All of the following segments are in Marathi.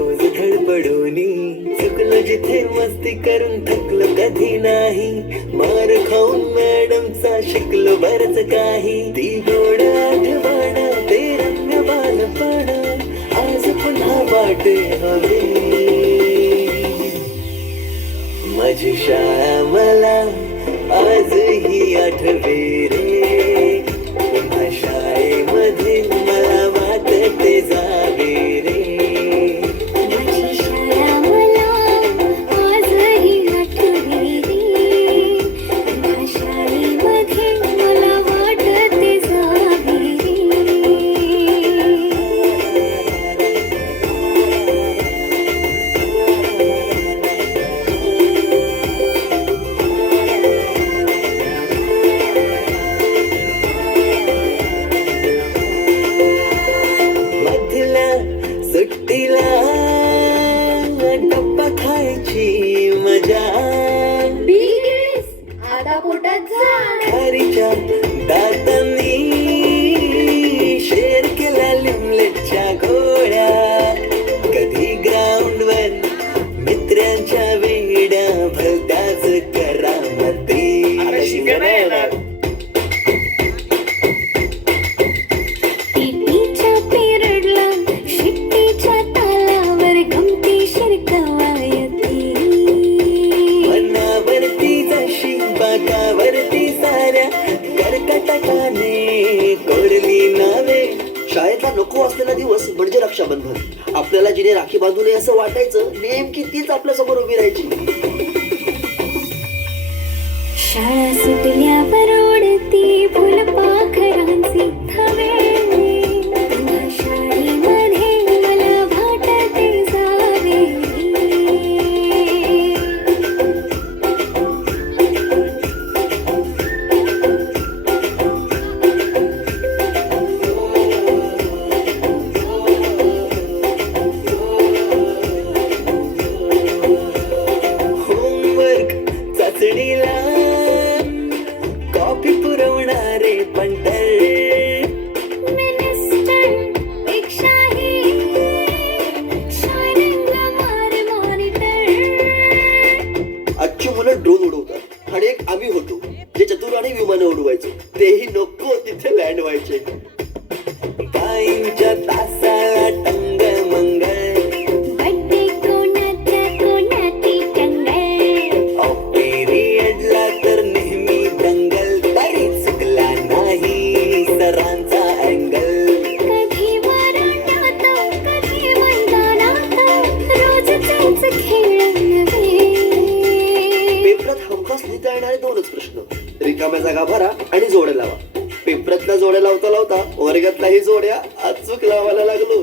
रोज धडपडूनी, चुकलो जिथे मस्ती करून थकलो कधी नाही, मार खाऊन मॅडमचा शिकलो बरच काही, ती गोड आठवण ते रम्य बालपण आज पुन्हा वाटे हवे, माझी शाळा मला आजही आठवे रे, पुन्हा शाळेमध्ये मला वाटते जावे रे, माझी शाळा मला आजही आठवे रे, पुन्हा शाळेमध्ये मला वाटते जावे रे. मधल्या सुट्टीला डब्बा खायची मजा, आता पोटात जा. खारीच्या दातांनी शेअर केला लिमलेटच्या गोळ्या, कधी ग्राउंडवर मित्रांच्या वेड्या भलत्याच करामती. टीटीच्या पिरियडला शिट्टीच्या तालावर गमती शिरकवायती, मनावरती जशी बागावरती साऱ्या कर्कटकाने कोरली नावे. शाळेतला नको असलेला दिवस म्हणजे रक्षाबंधन. आपल्याला जिने राखी बांधू नये असं वाटायचं, नेमकी तीच आपल्या समोर उभी राहायची. शाळा सुटल्यावर ओढती फुलपाखरांची थवे, पुन्हा शाळेमध्ये मला वाटते जावे. होमवर्क चाचणीला कॉपी पुरवणारे पंटर, मिनिस्टर पेक्षाही शाळेला मार मॉनिटर. आजची मुलं ड्रोन उडवतात आणि एक आम्ही होतो जे चतुराने विमानं उडवायचो, तेही नको तिथे लँड व्हायचे. बाईंच्या तासाला टंग मंगळ, बड्डे कोणाचा कोणाची टंगल, ऑफ पिरियडला तर नेहमी दंगल, तरी चुकला नाही सरांचा अँगल. कधी वरंडात कधी मैदानात रोज तेच खेळ नव्हे. पेपरात हमखास लिहिता येणारे दोनच प्रश्न, रिकाम्या जागा भरा आणि जोड्या लावा. पेपरातल्या जोड्या लावता लावता वर्गातल्याही जोड्या अचूक लावायला लागलो.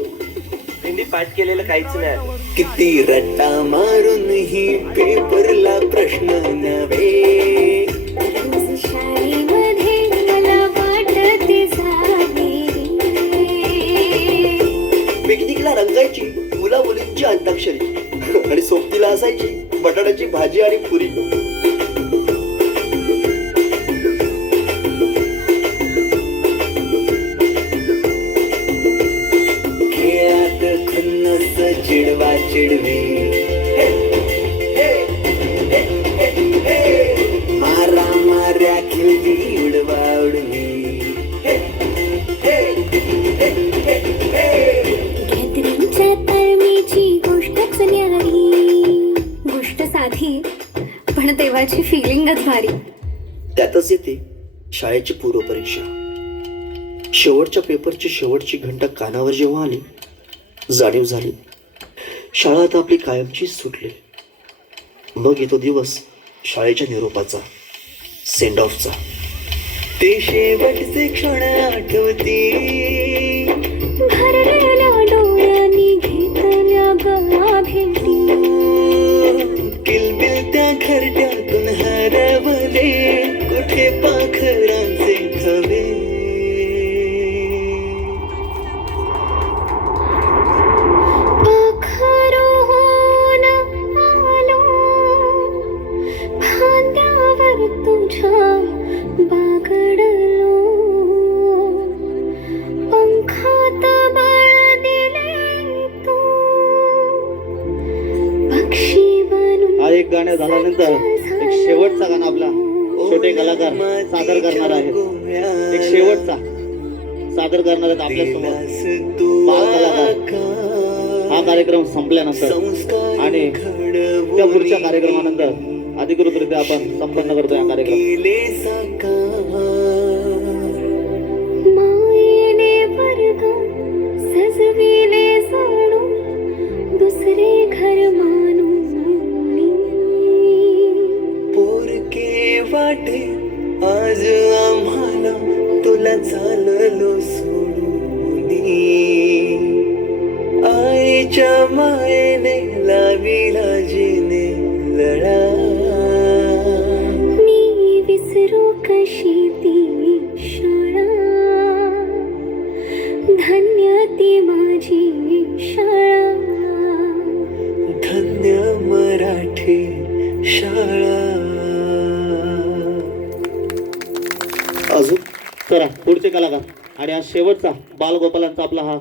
हिंदी पाठ केलेलं काहीच नाही आलं. किती रट्टा मारूनही पेपरला प्रश्न नव्हे, रोज शाळेमध्ये मला वाटते जावे रे. पिकनिकला रंगायची मुला मुलींची अंताक्षरी आणि सोबतीला असायची बटाट्याची भाजी आणि पुरी. खेळात खुन्नस चिडवा चिडवी, मारा माऱ्या खिल्ली उडवा उडवी. गॅदरिंगच्या ताळमेची गोष्टच न्यारी, गोष्ट साधी पण देवाची फिलिंगच भारी. त्यातच येते शाळेची पूर्वपरीक्षा. शेवटच्या पेपरची शेवटची घंटा कानावर जेव्हा आली, जाणीव झाली शाळा आता आपली कायमचीच सुटली. मग येतो दिवस शाळेच्या निरोपाचा, सेंड ऑफचा. ते शेवटचे क्षण आठवती, भरलेल्या डोळ्यांनी घेतल्या गळा भेटी, किलबिल त्या घरट्यातून हरवले कुठे पाखरांचे थवे. पाखरून आलो फांद्यावर तुझ्या बागडलो, पंखात बळ दिले साक्षी बनून हा एक गाणं झाल्यानंतर एक शेवटचा गाणं आपला छोटे कलाकार सादर करणार आहे. एक शेवटचा सादर करणार आहेत आपल्या समोर बाल कलाकार. हा कार्यक्रम संपल्यानंतर आणि त्या पुढच्या कार्यक्रमानंतर अधिकृतरित्या आपण संपन्न करतो हा कार्यक्रम. मायेने वर्ग सजविले सोडून दुसरे घर मानून पोरके वाटे आज आम्हाला तुला चाललो सोडून. आईच्या मायेने लाविला जिने लढा. मी विसरू कशी ती शाळा धन्य ती माझी शाळा. धन्य मराठी शाळा. अजून चला पुढचे कलाकार आणि हा शेवटचा बालगोपालांचा आपला हा